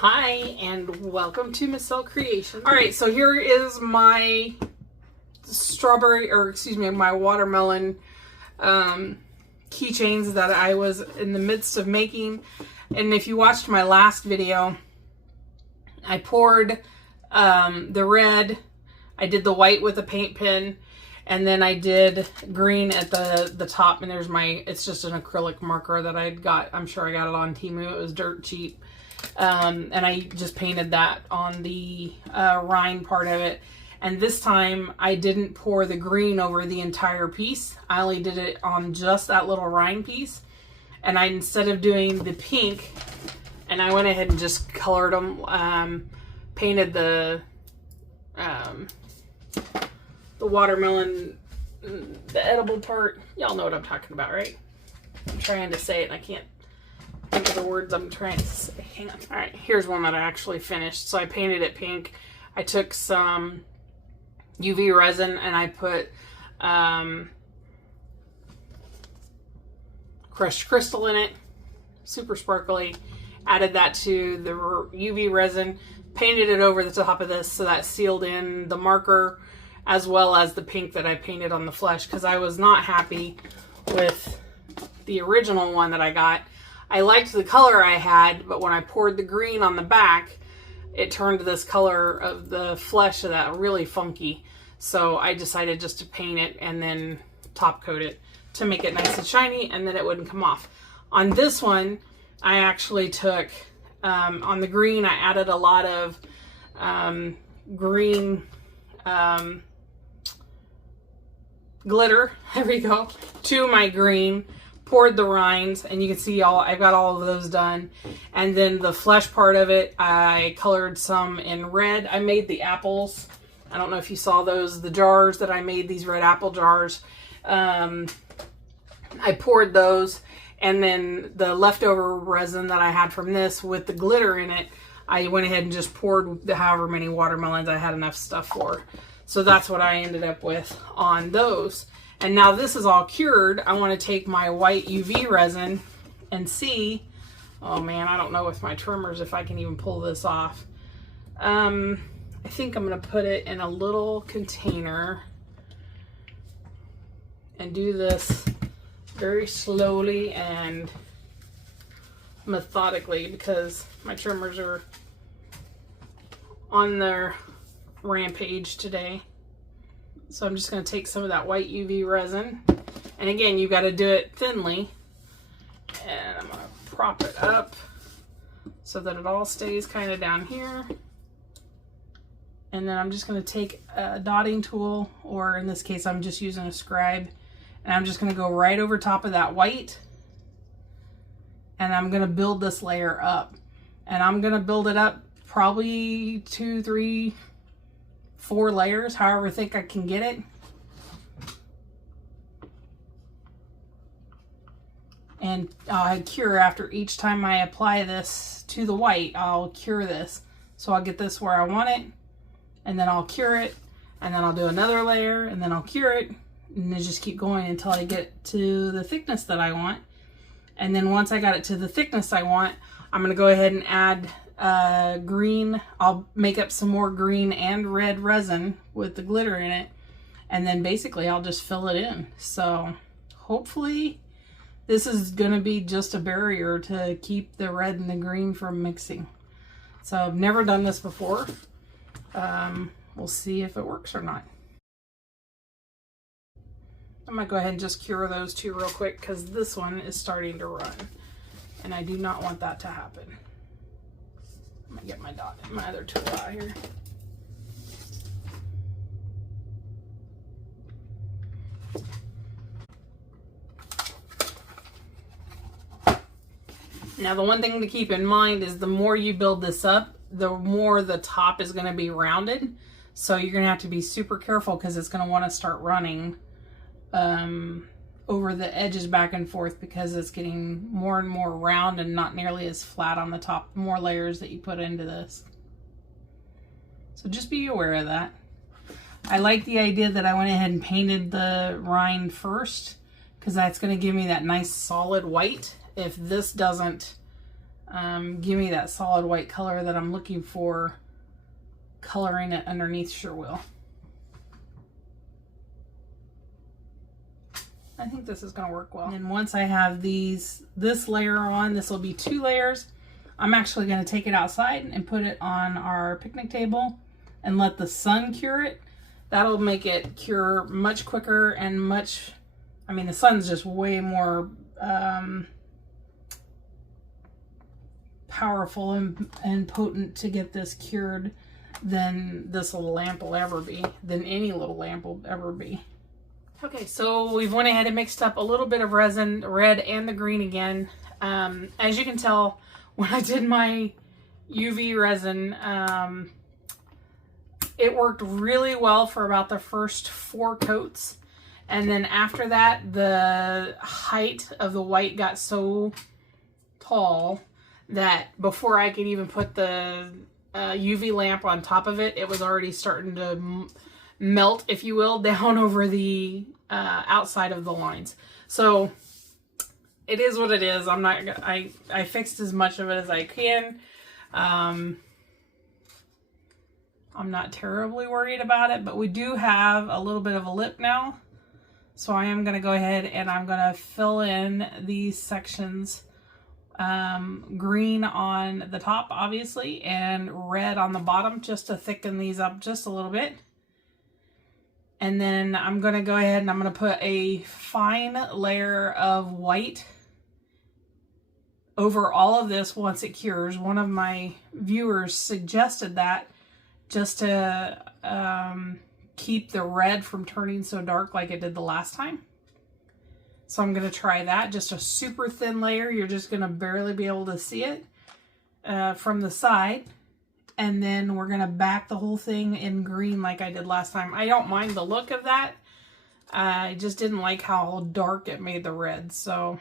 Hi, and welcome to Miss L Creations. All right, so here is my my watermelon keychains that I was in the midst of making. And if you watched my last video, I poured the red, I did the white with a paint pen, and then I did green at the top. And there's it's just an acrylic marker that I got. I'm sure I got it on Temu. It was dirt cheap. And I just painted that on the rind part of it. And this time I didn't pour the green over the entire piece. I only did it on just that little rind piece. And instead of doing the pink, and I went ahead and just colored them, painted the watermelon, the edible part. Y'all know what I'm talking about, right? I'm trying to say it and I can't think of the words I'm trying to say. Hang on. All right, here's one that I actually finished. So I painted it pink. I took some UV resin and I put crushed crystal in it, super sparkly. Added that to the UV resin, painted it over the top of this so that sealed in the marker as well as the pink that I painted on the flesh, because I was not happy with the original one that I got. I liked the color I had, but when I poured the green on the back, it turned this color of the flesh of that really funky. So I decided just to paint it and then top coat it to make it nice and shiny, and then it wouldn't come off. On this one, I actually took, on the green, I added a lot of green glitter, there we go, to my green. Poured the rinds, and you can see I've got all of those done. And then the flesh part of it, I colored some in red. I made the apples. I don't know if you saw those, the jars that I made, these red apple jars. I poured those, and then the leftover resin that I had from this with the glitter in it, I went ahead and just poured however many watermelons I had enough stuff for. So that's what I ended up with on those. And now this is all cured. I want to take my white UV resin and see, oh man, I don't know with my trimmers if I can even pull this off. I think I'm going to put it in a little container and do this very slowly and methodically because my trimmers are on their rampage today. So I'm just going to take some of that white UV resin. And again, you've got to do it thinly. And I'm going to prop it up so that it all stays kind of down here. And then I'm just going to take a dotting tool, or in this case, I'm just using a scribe. And I'm just going to go right over top of that white. And I'm going to build this layer up. And I'm going to build it up probably 2, 3, 4 layers, however thick I can get it. And I cure after each time I apply this to the white, I'll cure this. So I'll get this where I want it, and then I'll cure it, and then I'll do another layer, and then I'll cure it, and then just keep going until I get to the thickness that I want. And then once I got it to the thickness I want, I'm going to go ahead and add green. I'll make up some more green and red resin with the glitter in it, and then basically I'll just fill it in. So hopefully this is gonna be just a barrier to keep the red and the green from mixing. So I've never done this before. We'll see if it works or not. I might go ahead and just cure those two real quick because this one is starting to run and I do not want that to happen. I'm gonna get my other tool out here. Now the one thing to keep in mind is the more you build this up, the more the top is going to be rounded. So you're going to have to be super careful because it's going to want to start running over the edges back and forth because it's getting more and more round and not nearly as flat on the top, the more layers that you put into this. So just be aware of that. I like the idea that I went ahead and painted the rind first because that's going to give me that nice solid white. If this doesn't give me that solid white color that I'm looking for coloring it underneath sure will. I think this is going to work well. And once I have this layer on, this will be 2 layers. I'm actually going to take it outside and put it on our picnic table and let the sun cure it. That'll make it cure much quicker and much, I mean, the sun's just way more powerful and potent to get this cured than this little lamp will ever be, than any little lamp will ever be. Okay, so we've went ahead and mixed up a little bit of resin, the red and the green again. As you can tell, when I did my UV resin, it worked really well for about the first 4 coats. And then after that, the height of the white got so tall that before I could even put the UV lamp on top of it, it was already starting to melt, if you will, down over the outside of the lines. So it is what it is. I fixed as much of it as I can. I'm not terribly worried about it, but we do have a little bit of a lip now. So I am going to go ahead and I'm going to fill in these sections, green on the top, obviously, and red on the bottom, just to thicken these up just a little bit. And then I'm going to go ahead and I'm going to put a fine layer of white over all of this once it cures. One of my viewers suggested that just to keep the red from turning so dark like it did the last time. So I'm going to try that. Just a super thin layer. You're just going to barely be able to see it from the side. And then we're going to back the whole thing in green like I did last time. I don't mind the look of that. I just didn't like how dark it made the red. So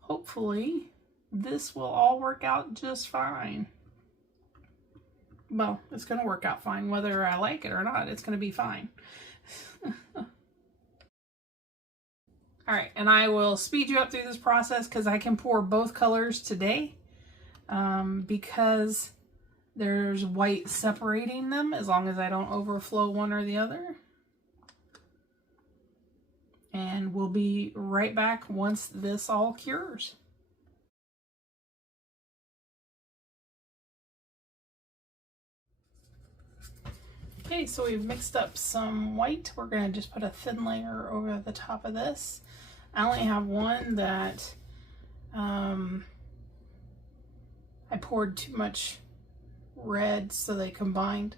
hopefully this will all work out just fine. Well, it's going to work out fine. Whether I like it or not, it's going to be fine. Alright, and I will speed you up through this process because I can pour both colors today. Because there's white separating them as long as I don't overflow one or the other. And we'll be right back once this all cures. Okay, so we've mixed up some white. We're going to just put a thin layer over the top of this. I only have one that I poured too much red, so they combined,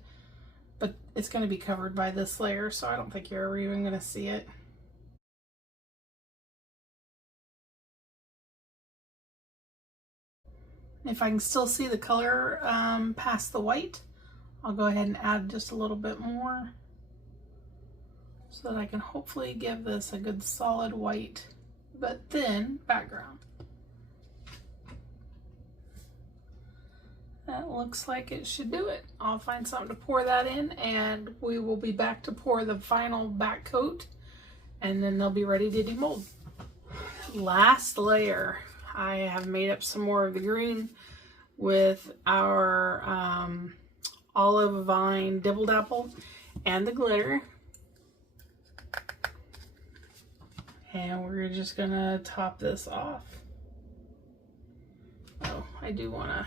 but it's going to be covered by this layer, so I don't think you're ever even going to see it. If I can still see the color past the white, I'll go ahead and add just a little bit more so that I can hopefully give this a good solid white but thin background. That looks like it should do it. I'll find something to pour that in and we will be back to pour the final back coat and then they'll be ready to demold. Last layer, I have made up some more of the green with our olive vine dibble dabble and the glitter. And we're just gonna top this off. Oh, I do wanna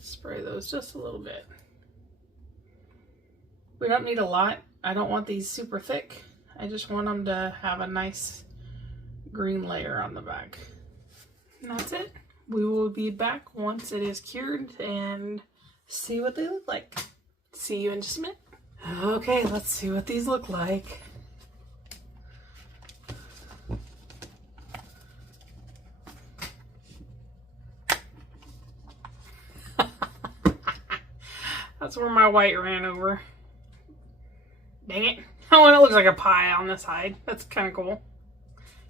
spray those just a little bit. We don't need a lot. I don't want these super thick. I just want them to have a nice green layer on the back. And that's it. We will be back once it is cured and see what they look like. See you in just a minute. Okay, let's see what these look like. That's where my white ran over. Dang it. Oh, and it looks like a pie on the side. That's kind of cool.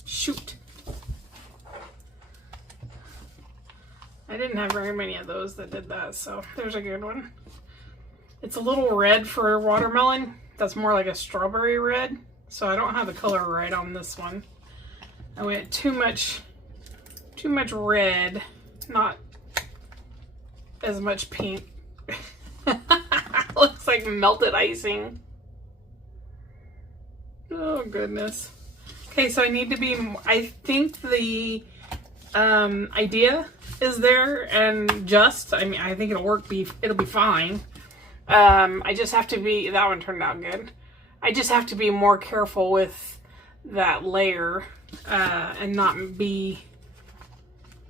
Shoot. I didn't have very many of those that did that, so there's a good one. It's a little red for watermelon. That's more like a strawberry red, so I don't have the color right on this one. I went too much red, not as much pink. Looks like melted icing. Oh goodness. Okay, so I need to be, I think the idea is there, and just, I mean, I think it'll be fine. I just have to be, that one turned out good. I just have to be more careful with that layer, and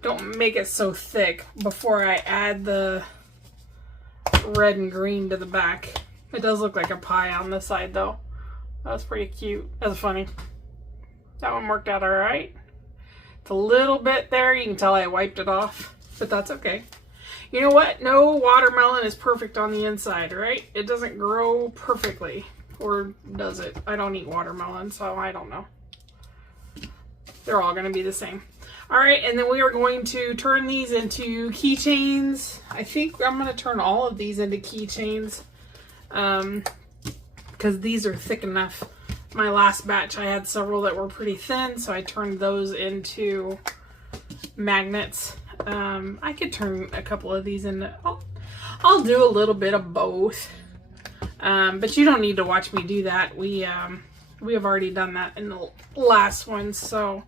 don't make it so thick before I add the red and green to the back. It does look like a pie on this side though. That's pretty cute. That's funny. That one worked out all right. It's a little bit there. You can tell I wiped it off, but that's okay. You know what? No watermelon is perfect on the inside, right? It doesn't grow perfectly. Or does it? I don't eat watermelon, so I don't know. They're all going to be the same. All right, and then we are going to turn these into keychains. I think I'm going to turn all of these into keychains because these are thick enough. My last batch, I had several that were pretty thin, so I turned those into magnets. I could turn a couple of these into, I'll do a little bit of both. But you don't need to watch me do that. We have already done that in the last one, so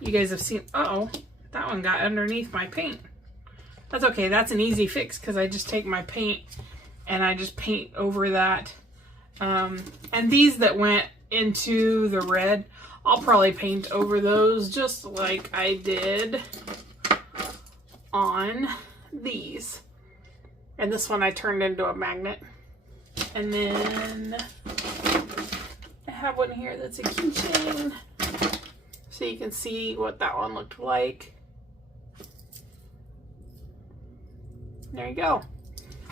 you guys have seen. Uh-oh, that one got underneath my paint. That's okay. That's an easy fix because I just take my paint and I just paint over that. And these that went into the red, I'll probably paint over those just like I did on these. And this one I turned into a magnet. And then I have one here that's a keychain, so you can see what that one looked like. There you go.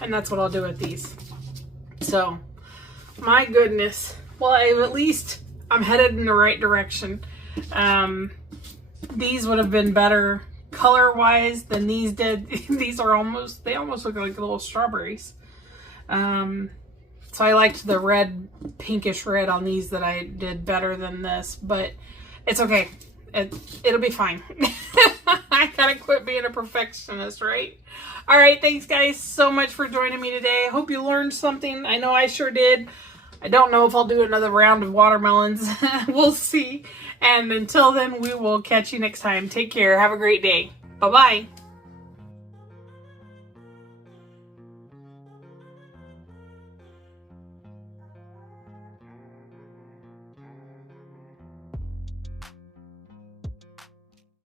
And that's what I'll do with these. So, my goodness. Well, I'm headed in the right direction. These would have been better color-wise than these did. These are they almost look like little strawberries. So I liked the red, pinkish red on these that I did better than this, but it's okay. It'll be fine. I gotta quit being a perfectionist, right? All right, thanks guys so much for joining me today. I hope you learned something. I know I sure did. I don't know if I'll do another round of watermelons. We'll see. And until then, we will catch you next time. Take care. Have a great day. Bye-bye.